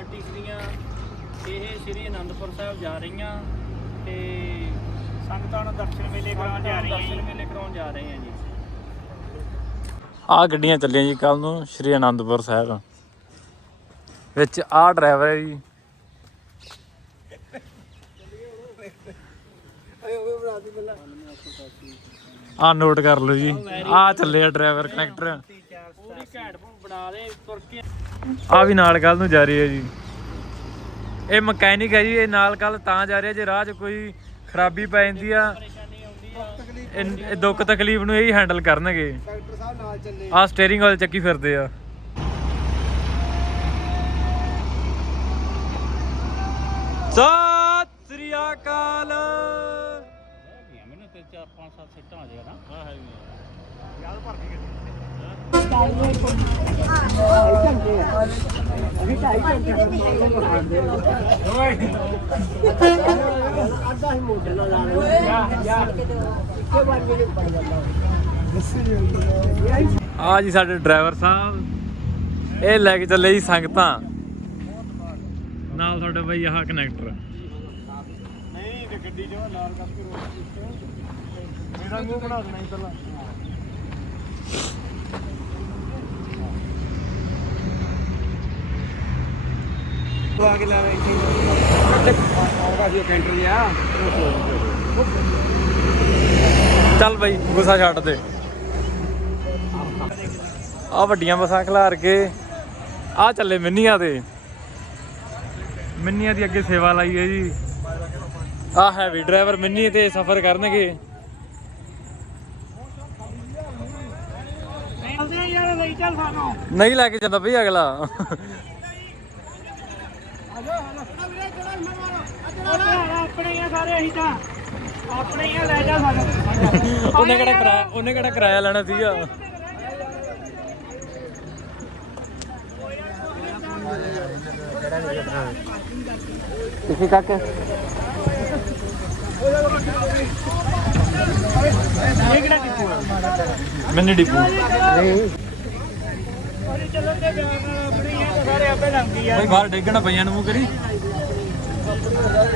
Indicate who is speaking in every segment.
Speaker 1: RTC ਦੀਆਂ ਇਹ ਸ੍ਰੀ ਅਨੰਦਪੁਰ ਸਾਹਿਬ ਜਾ ਰਹੀਆਂ ਤੇ ਸੰਗਤਾਂ ਨੂੰ ਦਰਸ਼ਨ ਮੇਲੇ ਕਰਾਉਣ ਜਾ ਰਹੀਆਂ ਦਰਸ਼ਨ ਮੇਲੇ ਕਰਾਉਣ ਜਾ ਰਹੇ ਆ ਜੀ।
Speaker 2: ਆ ਗੱਡੀਆਂ ਚੱਲੀਆਂ ਜੀ ਕੱਲ ਨੂੰ ਸ਼੍ਰੀ ਅਨੰਦਪੁਰ ਸਾਹਿਬ। ਵਿੱਚ ਆ ਡਰਾਈਵਰ ਹੈ ਜੀ। ਆ ਨੋਟ ਕਰ ਲਓ ਜੀ। ਆ ਚੱਲੇ ਆ ਡਰਾਈਵਰ ਕਨੈਕਟਰ
Speaker 1: ਬਣਾ ਦੇ ਤੁਰ ਕੇ
Speaker 2: ਆ ਵੀ ਨਾਲ ਕੱਲ ਨੂੰ ਜਾ ਰਹੀ ਹੈ ਜੀ। ਇਹ ਮਕੈਨਿਕ ਹੈ ਜੀ ਇਹ ਨਾਲ ਕੱਲ ਤਾਂ ਜਾ ਰਿਹਾ ਜੇ ਰਾਹ 'ਚ ਕੋਈ ਖਰਾਬੀ ਪੈ ਜਾਂਦੀ ਆ
Speaker 1: ਪਰੇਸ਼ਾਨੀ ਆਉਂਦੀ ਆ
Speaker 2: ਇਹ ਇਹ ਦੁੱਖ ਤਕਲੀਫ ਨੂੰ ਇਹੀ ਹੈਂਡਲ ਕਰਨਗੇ।
Speaker 3: ਡਾਕਟਰ ਸਾਹਿਬ ਨਾਲ ਚੱਲੇ।
Speaker 2: ਆ ਸਟੀਅਰਿੰਗ ਵਾਲੇ ਚੱਕੀ ਫਿਰਦੇ ਆ। ਸਤਿ ਸ੍ਰੀ ਅਕਾਲ।
Speaker 1: ਮੈਨੂੰ ਤੇ 4 5 7 ਸੀਟਾਂ ਆ ਜਾਏਗਾ ਨਾ। ਹਾਂ
Speaker 3: ਅੱਧਾ ਹੀ ਮੋਟਰ ਨਾਲ ਲਾਣਾ ਯਾਰ ਇੱਕੇ ਵਾਰ ਮੇਰੇ ਪੜ ਜਾਂਦਾ
Speaker 2: ਆ ਜੀ ਸਾਡੇ ਡਰਾਈਵਰ ਸਾਹਿਬ। ਇਹ ਲੈ ਕੇ ਚੱਲੇ ਜੀ ਸੰਗਤਾਂ। ਨਾਲ ਤੁਹਾਡੇ ਬਈ ਆਹ ਕਨੈਕਟਰ
Speaker 3: ਨਹੀਂ ਤੇ ਗੱਡੀ ਜੋ ਲਾਲ ਕਰਕੇ ਰੋਕ ਮੇਰਾ ਮੂੰਹ ਬਣਾ ਦੇਣਾ ਇਧਰਲਾ ਆ ਕੇ ਲਾ ਇੱਥੇ ਕੈਂਟਰ
Speaker 2: ਚੱਲ ਬਈ ਗੁੱਸਾ ਛੱਡ ਦੇ। ਆ ਵੱਡੀਆਂ ਬੱਸਾਂ ਖਿਲਾਰ ਕੇ ਆ ਚੱਲੇ ਮਿੰਨੀਆਂ ਤੇ। ਮਿੰਨੀਆਂ ਦੀ ਅੱਗੇ ਸੇਵਾ ਲਾਈ ਹੈ ਜੀ। ਆ ਹੈਵੀ ਡਰਾਈਵਰ ਮਿੰਨੀ ਤੇ ਸਫ਼ਰ ਕਰਨਗੇ। ਨਹੀਂ ਲੈ ਕੇ ਜਾਂਦਾ ਬਈ ਅਗਲਾ।
Speaker 1: ਆਪਣੇ ਹੀ ਆ ਸਾਰੇ ਅਸੀਂ ਤਾਂ। ਆਪਣੇ ਹੀ ਆ ਲੈ ਜਾ ਸਾਨੂੰ।
Speaker 2: ਉਹਨੇ ਕਿਹੜਾ ਕਿਰਾਇਆ ਉਹਨੇ ਕਿਹੜਾ ਕਿਰਾਇਆ ਲੈਣਾ ਸੀਗਾ?
Speaker 3: ਤੁਸੀਂ ਕਾਕੇ?
Speaker 1: ਇਹ ਕਿਹੜਾ
Speaker 2: ਮਿੰਨੀ ਡਿਪੂ
Speaker 3: ਨਹੀਂ
Speaker 1: ਚੱਲਣ ਦੇ ਬਿਆਨ ਨਾਲ ਆਪਣੇ ਸਾਰੇ ਆਪੇ ਲੰਗੀ ਆ।
Speaker 2: ਬਾਹਰ ਡੇਗਣਾ ਪਈਆਂ ਨੂੰ ਮੂੰਹ ਕਰੀ।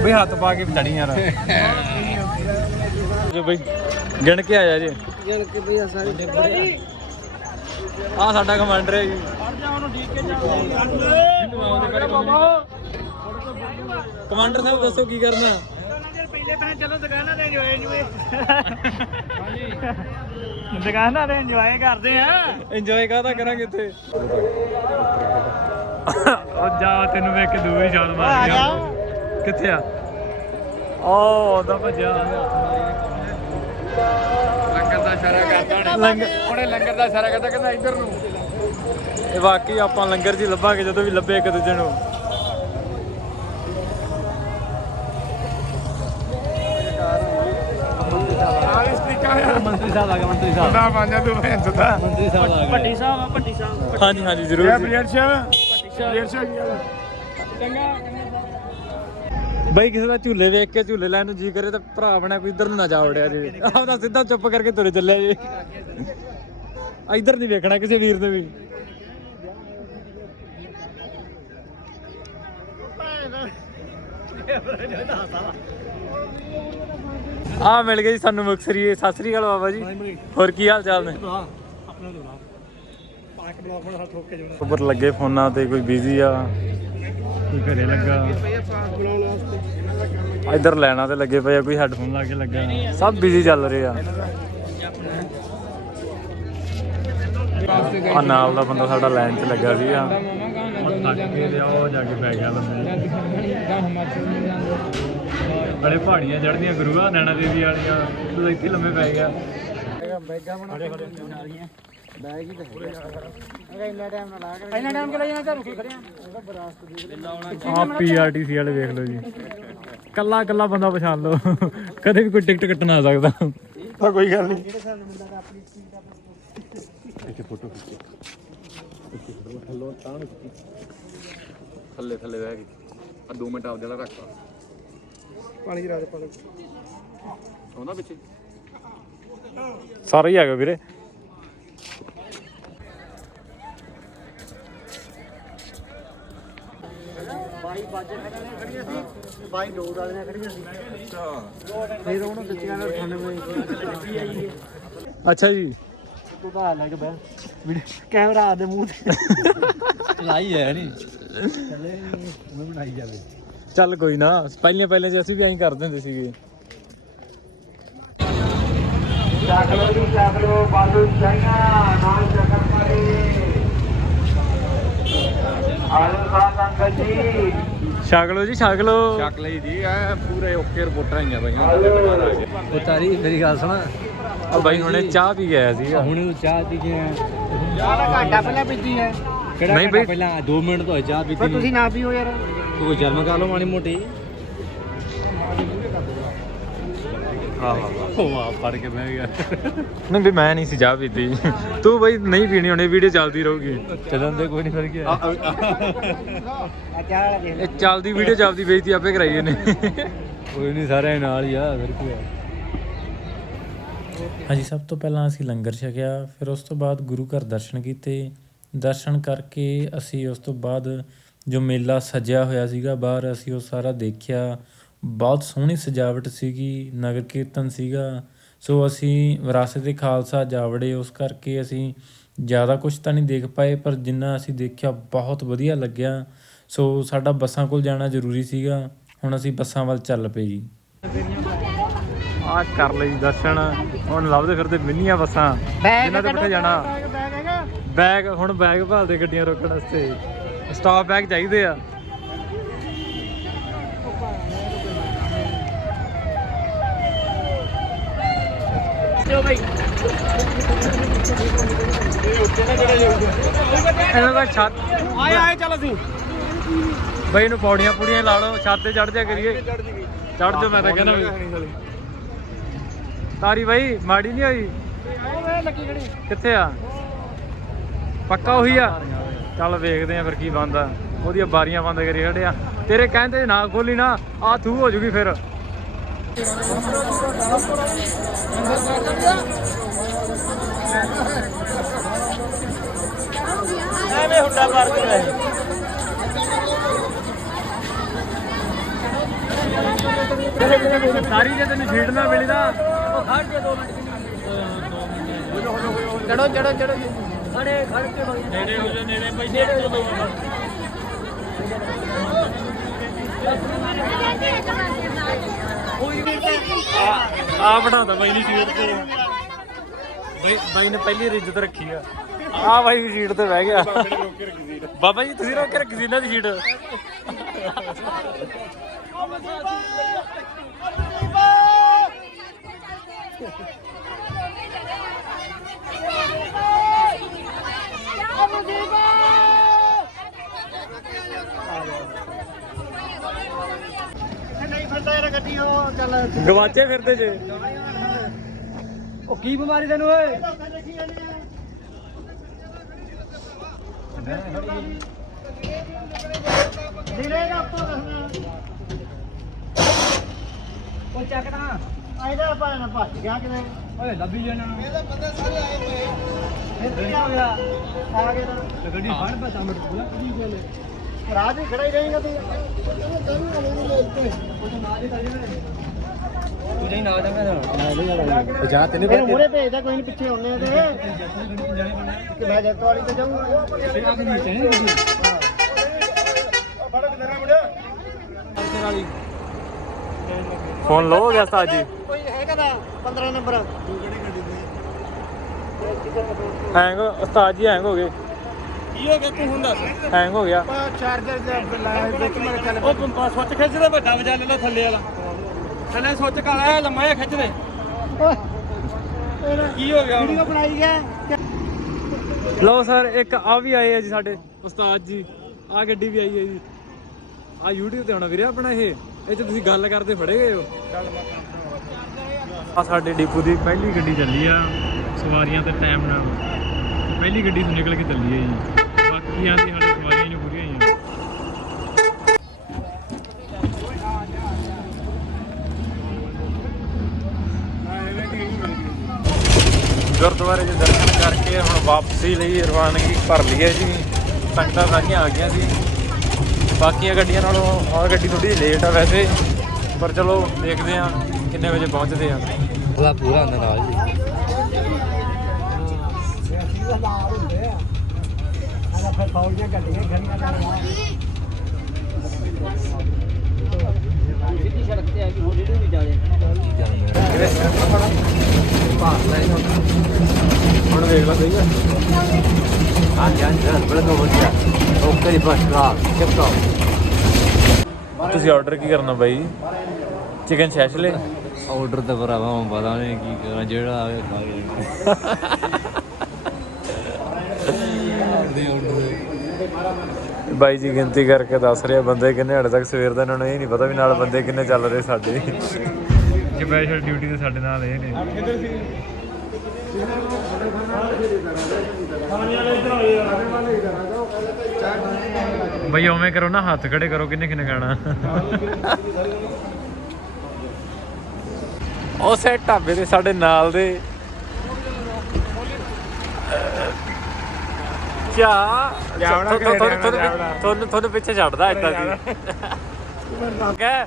Speaker 2: ਬਈ ਹੱਥ ਪਾ ਕੇ ਚੜੀ ਯਾਰ। ਜੋ ਬਈ ਗਿਣ ਕੇ ਆਇਆ ਜੀ।
Speaker 3: ਜਣ ਕੇ ਭਈਆ ਸਾਰੇ
Speaker 2: ਆ ਸਾਡਾ ਕਮਾਂਡਰ ਹੈ ਜੀ।
Speaker 1: ਹਟ ਜਾ ਉਹਨੂੰ ਠੀਕ ਕੇ ਚੱਲਦੇ ਬਾਬਾ
Speaker 2: ਕਮਾਂਡਰ ਸਾਹਿਬ ਦੱਸੋ ਕੀ ਕਰਨਾ?
Speaker 1: ਪਹਿਲੇ ਤਾਂ ਚਲੋ ਦੁਕਾਨਾਂ ਤੇ ਇੰਜੋਏ ਇੰਜੋਏ ਦੁਕਾਨਾਂ ਤੇ ਇੰਜੋਏ ਕਰਦੇ ਆ
Speaker 2: ਇੰਜੋਏ ਕਾਹਦਾ ਕਰਾਂਗੇ ਇੱਥੇ? ਉਹ ਜਾ ਤੈਨੂੰ ਵੇਖ ਕੇ ਦੂਰ ਹੀ ਛਾਲ ਮਾਰ ਗਿਆ। ਕਿੱਥੇ ਆ? ਓ ਉਹਦਾ ਭੱਜਿਆ।
Speaker 3: ਲੰਗਰ ਦਾ ਇਸ਼ਾਰਾ ਕਰਦਾ
Speaker 2: ਲੰਗਰ
Speaker 3: ਉਹਨੇ ਲੰਗਰ ਦਾ ਇਸ਼ਾਰਾ ਕਰਦਾ ਕਹਿੰਦਾ ਇੱਧਰ ਨੂੰ।
Speaker 2: ਇਹ ਵਾਕਈ ਆਪਾਂ ਲੰਗਰ ਹੀ ਲੱਭਾਂਗੇ ਜਦੋਂ ਵੀ ਲੱਭੇ ਇੱਕ ਦੂਜੇ ਨੂੰ। ਮੰਤਰੀ ਸਾਹਿਬ ਆ ਗਏ ਮੰਤਰੀ ਸਾਹਿਬ।
Speaker 3: ਦਾ ਪੰਜਾ ਤੂੰ ਭੈਣ ਦਾ
Speaker 2: ਮੰਤਰੀ ਸਾਹਿਬ ਆ
Speaker 1: ਭੱਟੀ ਸਾਹਿਬ ਆ ਭੱਟੀ ਸਾਹਿਬ।
Speaker 2: ਹਾਂਜੀ ਹਾਂਜੀ ਜ਼ਰੂਰ ਜੀ।
Speaker 3: ਬਲੀਅਰ ਸ਼ਾਹ
Speaker 1: ਭੱਟੀ ਸਾਹਿਬ।
Speaker 3: ਬਲੀਅਰ ਸ਼ਾਹ ਕੀ ਹਾਲ
Speaker 1: ਚੰਗਾ।
Speaker 2: ਬਈ ਕਿਸੇ ਦਾ ਝੂਲੇ ਵੇਖ ਕੇ ਝੂਲੇ ਲੈਣ ਨੂੰ ਜੀ ਕਰੇ ਤਾਂ ਭਰਾ ਬਣਾ ਕੋਈ ਇਧਰ ਨੂੰ ਨਾ ਜਾ ਵੜਿਆ ਜੀ। ਆਪਦਾ ਸਿੱਧਾ ਚੁੱਪ ਕਰਕੇ ਤੁਰੇ ਚੱਲਿਆ ਜੀ। ਇਧਰ ਨਹੀਂ ਵੇਖਣਾ ਕਿਸੇ ਵੀਰ ਨੇ ਵੀ। ਆ ਮਿਲ ਗਏ ਜੀ ਸਾਨੂੰ ਮੁਕਸਰੀ ਸਤਿ ਸ੍ਰੀ ਅਕਾਲ ਬਾਬਾ ਜੀ। ਹੋਰ ਕੀ ਹਾਲ ਚਾਲ ਨੇ?
Speaker 1: ਆਪਣਾ ਦੋਲਾ ਪਾਕ ਬਲੌਕ ਨੂੰ ਹੱਥ ਠੋਕ ਕੇ ਜੋਣਾ
Speaker 2: ਉੱਪਰ ਲੱਗੇ ਫੋਨਾਂ ਤੇ ਕੋਈ ਬਿਜ਼ੀ ਆ। ਕੋਈ ਘਰੇ ਲੱਗਾ।
Speaker 3: ਭਈਆ
Speaker 2: ਲੈਣਾ ਤੇ ਲੱਗੇ ਪਏ ਆ, ਕੋਈ ਹੈੱਡਫੋਨ ਲਾ ਕੇ ਲੱਗਾ। ਸਭ ਬਿਜ਼ੀ ਚੱਲ ਰਹੇ ਆ। ਆ ਨਾਲ ਦਾ ਬੰਦਾ ਸਾਡਾ ਲਾਈਨ 'ਚ ਲੱਗਾ ਸੀਗਾ। ਉਹ ਜਾ ਕੇ ਪੈ ਗਿਆ ਲੰਮੇ ਬੜੇ ਪਹਾੜੀਆਂ ਚੜ੍ਹਦੀਆਂ, ਗੁਰੂਆ, ਨੈਣਾ ਦੇਵੀ ਵਾਲੀਆਂ। ਤੂੰ ਇੱਥੇ ਲੰਮੇ ਪੈ ਗਿਆ।
Speaker 3: ਬੈਗਾ ਬਣਾ ਕੇ ਬੈਗ ਹੀ ਤਾਂ ਹੈਗਾ ਇੰਨਾ ਟਾਈਮ ਨਾ ਲਾ ਕੇ
Speaker 1: ਇੰਨਾ ਟਾਈਮ ਕਿ ਲੈ ਜਾਣਾ ਘਰ ਰੁਕੇ ਖੜਿਆ
Speaker 2: ਆ ਪੀਆਰਟੀਸੀ ਵਾਲੇ ਵੇਖ ਲਓ ਜੀ। ਕੱਲਾ ਕੱਲਾ ਬੰਦਾ ਪਛਾਣ ਲਓ। ਕਦੇ ਵੀ ਕੋਈ ਟਿਕਟ ਕੱਟਣ ਆ ਸਕਦਾ।
Speaker 3: ਤਾਂ ਕੋਈ ਗੱਲ ਨਹੀਂ।
Speaker 4: ਥੱਲੇ ਥੱਲੇ ਬਹਿ ਗਈ ਆ 2 ਮਿੰਟ ਆਪਦੇ ਵਾਲਾ ਰੱਖਤਾ
Speaker 3: ਪਾਣੀ ਚ ਰਾਜ ਪਾਣੀ
Speaker 4: ਆਉਂਦਾ ਪਿੱਛੇ?
Speaker 2: ਸਾਰਾ ਹੀ ਹੈਗਾ ਵੀਰੇ।
Speaker 3: 22 ਬਾਜ ਖੜੀਆਂ ਖੜੀਆਂ ਸੀ 22 ਲੋਡ ਵਾਲੀਆਂ ਖੜੀਆਂ ਸੀ। ਅੱਛਾ। ਫਿਰ ਉਹਨੂੰ ਦਿੱਤੀਆਂ ਨੇ 98 ਲੱਗੀ ਆਈ
Speaker 2: ਅੱਛਾ ਜੀ।
Speaker 3: ਹਾਲ ਲੱਗ ਬੈ ਕੈਮਰਾ ਆ ਦੇ ਮੂੰਹ ਤੇ।
Speaker 2: ਚਲਾਈ ਹੈ ਨਹੀਂ।
Speaker 3: ਚੱਲੇ ਮੈਂ ਬਣਾਈ ਜਾਵੇ।
Speaker 2: ਚੱਲ ਕੋਈ ਨਾ ਪਹਿਲੇ ਪਹਿਲੇ ਜੇ ਅਸੀਂ ਵੀ ਐਂ ਕਰਦੇ ਹੁੰਦੇ ਸੀਗੇ।
Speaker 3: ਚਾਕਲੋ ਚਾਕਲੋ ਨਾਲ ਚੱਕਰ ਮਾਰੇ
Speaker 2: ਛਕ ਲਓ ਜੀ ਛਕ ਲਓ।
Speaker 4: ਲਈ ਜੀ ਐ ਪੂਰੇ ਓਕੇ ਰਿਪੋਰਟਾਂ ਆਈਆਂ ਬਈਆਂ ਥੱਲੇ ਬਾਹਰ ਆ ਗਏ
Speaker 3: ਉਤਾਰੀ ਮੇਰੀ ਗੱਲ ਸੁਣ।
Speaker 2: ਆ ਬਾਈ ਹੁਣੇ ਚਾਹ ਪੀ ਗਿਆ ਸੀਗਾ।
Speaker 3: ਹੁਣ ਉਹ ਚਾਹ ਪੀ ਕੇ ਚਾਹ ਦਾ ਘਾਟਾ ਪਹਿਲਾਂ ਪੀਤੀ ਹੈ। ਕਿਹੜਾ
Speaker 2: ਨਹੀਂ ਬਈ।
Speaker 3: ਪਹਿਲਾਂ? 2 ਮਿੰਟ ਤੋਂ ਚਾਹ ਪੀਤੀ ਪਰ ਤੁਸੀਂ ਨਾ। ਪੀਓ ਯਾਰ। ਤੂੰ ਕੋਈ ਜਨਮ ਕਰ ਲਓ ਮਾੜੀ ਮੋਟੀ।
Speaker 2: ਹਾਂ
Speaker 3: ਉਹ ਆ ਫੜ ਕੇ ਬਹਿ ਗਿਆ
Speaker 2: ਨਹੀਂ ਵੀ ਮੈਂ ਨਹੀਂ ਸੀ ਚਾਹ ਪੀਤੀ। ਤੂੰ ਬਈ ਨਹੀਂ ਪੀਣੀ ਹੁਣੇ ਵੀਡੀਓ ਚੱਲਦੀ ਰਹੂਗੀ।
Speaker 3: ਚੱਲਣ ਦੇ ਕੋਈ ਨਹੀਂ ਫਿਰ ਕੀ ਆ?
Speaker 2: ਇਹ ਚੱਲਦੀ ਵੀਡੀਓ ਚੱਲਦੀ ਬੇਇੱਜ਼ਤੀ ਆਪੇ ਕਰਾਈ ਇਹਨੇ
Speaker 3: ਕੋਈ ਨਹੀਂ ਸਾਰੇ ਨਾਲ ਹੀ ਆ ਫਿਰ ਕੀ ਆ।
Speaker 5: ਹਾਂਜੀ ਸਭ ਤੋਂ ਪਹਿਲਾਂ ਅਸੀਂ ਲੰਗਰ ਛਕਿਆ ਫਿਰ ਉਸ ਤੋਂ ਬਾਅਦ ਗੁਰੂ ਘਰ ਦਰਸ਼ਨ ਕੀਤੇ। ਦਰਸ਼ਨ ਕਰਕੇ ਅਸੀਂ ਉਸ ਤੋਂ ਬਾਅਦ ਜੋ ਮੇਲਾ ਸਜਿਆ ਹੋਇਆ ਸੀਗਾ ਬਾਹਰ ਅਸੀਂ ਉਹ ਸਾਰਾ ਦੇਖਿਆ। ਬਹੁਤ ਸੋਹਣੀ ਸਜਾਵਟ ਸੀਗੀ ਨਗਰ ਕੀਰਤਨ ਸੀਗਾ। ਸੋ ਅਸੀਂ ਵਿਰਾਸਤ e ਖਾਲਸਾ ਜਾਵੜੇ ਉਸ ਕਰਕੇ ਅਸੀਂ ਜ਼ਿਆਦਾ ਕੁਝ ਤਾਂ ਨਹੀਂ ਦੇਖ ਪਾਏ ਪਰ ਜਿੰਨਾ ਅਸੀਂ ਦੇਖਿਆ ਬਹੁਤ ਵਧੀਆ ਲੱਗਿਆ। ਸੋ ਸਾਡਾ ਬੱਸਾਂ ਕੋਲ ਜਾਣਾ ਜ਼ਰੂਰੀ ਸੀਗਾ। ਹੁਣ ਅਸੀਂ ਬੱਸਾਂ ਵੱਲ ਚੱਲ ਪਏ ਜੀ।
Speaker 2: ਆ ਕਰ ਲਈ ਦਰਸ਼ਨ। ਹੁਣ ਲੱਭਦੇ ਫਿਰਦੇ ਮਿੰਨੀਆਂ ਬੱਸਾਂ। ਜਿਨ੍ਹਾਂ ਤੇ ਕਿੱਥੇ ਜਾਣਾ। ਬੈਗ ਹੁਣ ਬੈਗ ਭਾਲਦੇ ਗੱਡੀਆਂ ਰੋਕਣ ਵਾਸਤੇ। ਸਟਾਪ ਬੈਗ ਚਾਹੀਦੇ ਆ। ਇਹਨਾਂ ਦਾ ਛੱਤ।
Speaker 3: ਆਏ ਆਏ ਚੱਲ ਅਸੀਂ।
Speaker 2: ਬਈ ਨੂੰ ਪੌੜੀਆਂ ਪੂੜੀਆਂ ਲਾ ਲਓ ਛੱਤ ਤੇ ਚੜ ਜਾ ਕਰੀਏ। ਚੜ ਜਾ ਮੈਂ ਤਾਂ ਕਹਿੰਦਾ ਵੀ। ਤਾਰੀ ਬਾਈ ਮਾੜੀ ਨਹੀਂ ਹੋਈ? ਕਿੱਥੇ ਆ? ਪੱਕਾ ਉਹੀ ਆ? ਚੱਲ ਵੇਖਦੇ ਆ ਫਿਰ ਕੀ ਬੰਦਾ ਉਹਦੀਆਂ ਬਾਰੀਆਂ ਬੰਦ ਕਰੀ ਖੜੇ ਆ। ਤੇਰੇ ਕਹਿੰਦੇ ਨਾ ਖੋਲੀ ਨਾ ਆ ਥੂ ਹੋ ਜੂਗੀ ਫਿਰ।
Speaker 1: ਐਵੇਂ ਹੁੱਡਾ ਮਾਰਦੇ ਰਹੇ
Speaker 2: ਸਾਰੀ ਜੇ ਤੈਨੂੰ ਛੇੜ ਨਾ ਮਿਲੀ ਨਾ
Speaker 1: ਉਹ ਖੜ ਜੇ 2 ਮਿੰਟ ਚੜੋ ਚੜੋ ਚੜੋ। ਖੜੇ ਖੜ ਕੇ ਬਈ ਨੇੜੇ ਹੋ ਜਾ ਨੇੜੇ ਬਈ ਨੇੜੇ ਹੋ ਜਾ।
Speaker 2: ਆ ਬਣਾਉਂਦਾ ਬਾਈ ਨਹੀਂ ਸੀਟ ਤੇ। ਬਾਈ ਬਾਈ ਨੇ ਪਹਿਲੀ ਰਿੱਜਤ ਰੱਖੀ ਆ। ਆ ਬਾਈ ਵੀ ਸੀਟ ਤੇ ਬਹਿ ਗਿਆ। ਬਾਬਾ ਜੀ, ਤੁਸੀਂ ਰੋਕ ਕੇ ਰੱਖੀ ਸੀ ਇਹਨਾਂ ਦੀ ਸੀਟ
Speaker 3: ਨਹੀਂ ਫਿਰਦਾ ਯਾਰ ਗੱਡੀ ਉਹ ਚੱਲ
Speaker 2: ਗਵਾਚੇ ਫਿਰਦੇ ਜੇ।
Speaker 3: ਉਹ ਕੀ ਬਿਮਾਰੀ ਤੈਨੂੰ ਓਏ? ਦਾ ਉੱਤੋਂ ਦੱਸਣਾ ਉਹ ਚੱਕਣਾ ਆਇਦਾ ਆਪਾਂ ਨਾ ਭੱਜ ਗਿਆ ਕਿਤੇ ਓਏ ਲੱਭੀ ਜਾਣਾ। ਇਹਦਾ ਬੰਦੇ ਸਾਰੇ ਆਏ ਹੋਏ ਫਿਰ ਕੀ ਹੋ ਗਿਆ? ਆ ਗਏ ਤਾਂ। ਗੱਡੀ ਫੜ ਪਤਾ ਮਟ ਪੂਰਾ ਕੀ ਬੋਲੇ ਰਾਜ ਹੀ ਖੜਾ ਹੀ ਰਹੇਗਾ ਤੂੰ। ਉਹ ਤਾਂ ਨਾਲ ਹੀ ਕਰ ਜਾਣਾ ਤੂੰ ਨਹੀਂ ਨਾਲ ਜਾਣਾ
Speaker 2: ਜਾ ਤੈਨੂੰ
Speaker 3: ਮੇਰੇ ਮੂਰੇ ਭੇਜਦਾ ਕੋਈ ਨਹੀਂ ਪਿੱਛੇ ਆਉਣੇ ਤੇ। ਕਿ ਮੈਂ ਜੱਟ ਵਾਲੀ ਤੇ ਜਾਊਂਗਾ। ਫੜ ਕੇ ਦੇਣਾ ਮੁੰਡਿਆ
Speaker 2: ਫੋਨ ਲੋ ਹੋ ਗਿਆ ਜੀ।
Speaker 3: ਕੋਈ ਹੈਗਾ ਦਾ 15 ਨੰਬਰ।
Speaker 2: ਹੈਂਗ ਉਸਤਾਦ ਜੀ ਹੈਂਗ ਹੋ ਗਏ।
Speaker 1: ਕੀ ਹੋ ਗਿਆ? ਤੂੰ ਹੁਣ ਦੱਸ।
Speaker 2: ਹੈਂਗ ਹੋ ਗਿਆ।
Speaker 3: ਚਾਰਜਰ ਦਾ ਲਾਇਆ ਵਿੱਚ ਮੇਰੇ ਚੱਲ
Speaker 1: ਉਹ ਪੰਪਾ ਸਵੱਚ ਖਿੱਚਦਾ ਵੱਡਾ ਵਜਾ ਲੈ ਲਓ ਥੱਲੇ ਵਾਲਾ। ਥੱਲੇ ਸਵੱਚ ਕਾਲਾ ਹੈ ਲੰਮਾ ਜਿਹਾ ਖਿੱਚ ਦੇ। ਕੀ ਹੋ ਗਿਆ?
Speaker 3: ਵੀਡੀਓ ਬਣਾਈ ਗਿਆ
Speaker 2: ਲਓ ਸਰ ਇੱਕ ਆ ਵੀ ਆਏ ਆ ਜੀ ਸਾਡੇ ਉਸਤਾਦ ਜੀ। ਆ ਗੱਡੀ ਵੀ ਆਈ ਹੈ ਜੀ। ਆ YouTube ਤੇ ਆਉਣਾ ਵੀਰੇ ਆਪਣਾ ਇਹ। ਇਹ 'ਚ ਤੁਸੀਂ ਗੱਲ ਕਰਦੇ ਫੜੇ ਗਏ ਹੋ? ਆ ਸਾਡੇ ਡਿਪੂ ਦੀ ਪਹਿਲੀ ਗੱਡੀ ਚੱਲੀ ਆ ਸਵਾਰੀਆਂ ਤੇ ਟਾਈਮ ਨਾਲ। ਪਹਿਲੀ ਗੱਡੀ ਤੋਂ ਨਿਕਲ ਕੇ ਚੱਲੀ ਹੈ ਜੀ। ਬਾਕੀਆਂ ਦੀ ਹਾਲੇ ਸਵਾਰੀਆਂ ਹੀ ਨਹੀਂ ਪੂਰੀਆਂ ਹੋਈਆਂ ਗੁਰਦੁਆਰੇ ਦੇ ਦਰਸ਼ਨ ਕਰਕੇ ਹੁਣ ਵਾਪਸੀ ਲਈ ਰਵਾਨਗੀ ਭਰ ਲਈ ਹੈ ਜੀ। ਸੰਗਤਾਂ ਸਾਰੀਆਂ ਆ ਗਈਆਂ ਸੀ ਬਾਕੀਆਂ ਗੱਡੀਆਂ ਨਾਲੋਂ ਆਹ ਗੱਡੀ ਥੋੜੀ ਲੇਟ ਆ ਵੈਸੇ ਪਰ ਚਲੋ ਦੇਖਦੇ ਆ ਕਿੰਨੇ ਵਜੇ ਪਹੁੰਚਦੇ ਆ
Speaker 6: ਉਹਦਾ ਪੂਰਾ ਹੁੰਦਾ ਨਾਲ ਜੀ ਫਿਰ ਫੌਜੀਆਂ ਗੱਡੀਆਂ ਖੜੀਆਂ ਕਰਵਾ
Speaker 1: ਸਿੱਧੀ ਸੜਕ ਤੇ ਆ ਕੇ ਹੋਲੀ ਨੂੰ ਵੀ ਜਾ ਰਹੇ
Speaker 2: ਹੁਣ ਵੇਖ ਲਾ ਸਹੀ ਆ
Speaker 6: ਹਾਂ ਜਾਂ ਜਾਂ ਬੜਾ ਤੋਂ ਵਧੀਆ ਓਕੇ ਜੀ ਫਸਟ ਕਲਾਸ ਚੈੱਕ
Speaker 2: ਤੁਸੀਂ ਆਰਡਰ ਕੀ ਕਰਨਾ ਬਾਈ ਚਿਕਨ ਸ਼ੈਸ਼ਲੇ?
Speaker 6: ਆਰਡਰ ਤਾਂ ਭਰਾਵਾ ਹੁਣ ਪਤਾ ਨਹੀਂ ਕੀ ਕਰਾਂ ਜਿਹੜਾ ਆਵੇ ਖਾ ਕੇ
Speaker 2: ਬਾਈ ਜੀ ਗਿਣਤੀ ਕਰਕੇ ਦੱਸ ਰਿਹਾ ਬੰਦੇ ਕਿੰਨੇ ਹੜੇ ਤੱਕ ਸਵੇਰ ਦਾ ਇਹਨਾਂ ਨੂੰ ਇਹ ਨਹੀਂ ਪਤਾ ਵੀ ਨਾਲ ਬੰਦੇ ਕਿੰਨੇ ਚੱਲ ਰਹੇ ਸਾਡੇ। ਸਪੈਸ਼ਲ ਡਿਊਟੀ ਤੇ ਸਾਡੇ ਨਾਲ ਇਹ ਨੇ। ਬਈ ਉਵੇਂ ਕਰੋ ਨਾ ਹੱਥ ਖੜੇ ਕਰੋ ਕਿੰਨੇ ਕਿੰਨੇ ਖਾਣਾ ਉਸੇ ਢਾਬੇ ਦੇ ਸਾਡੇ ਨਾਲ ਦੇ ਚਾ ਤੁਹਾਨੂੰ ਤੁਹਾਨੂੰ ਤੁਹਾਨੂੰ ਪਿੱਛੇ ਛੱਡਦਾ ਏਦਾਂ ਦੀ ਕਹਿ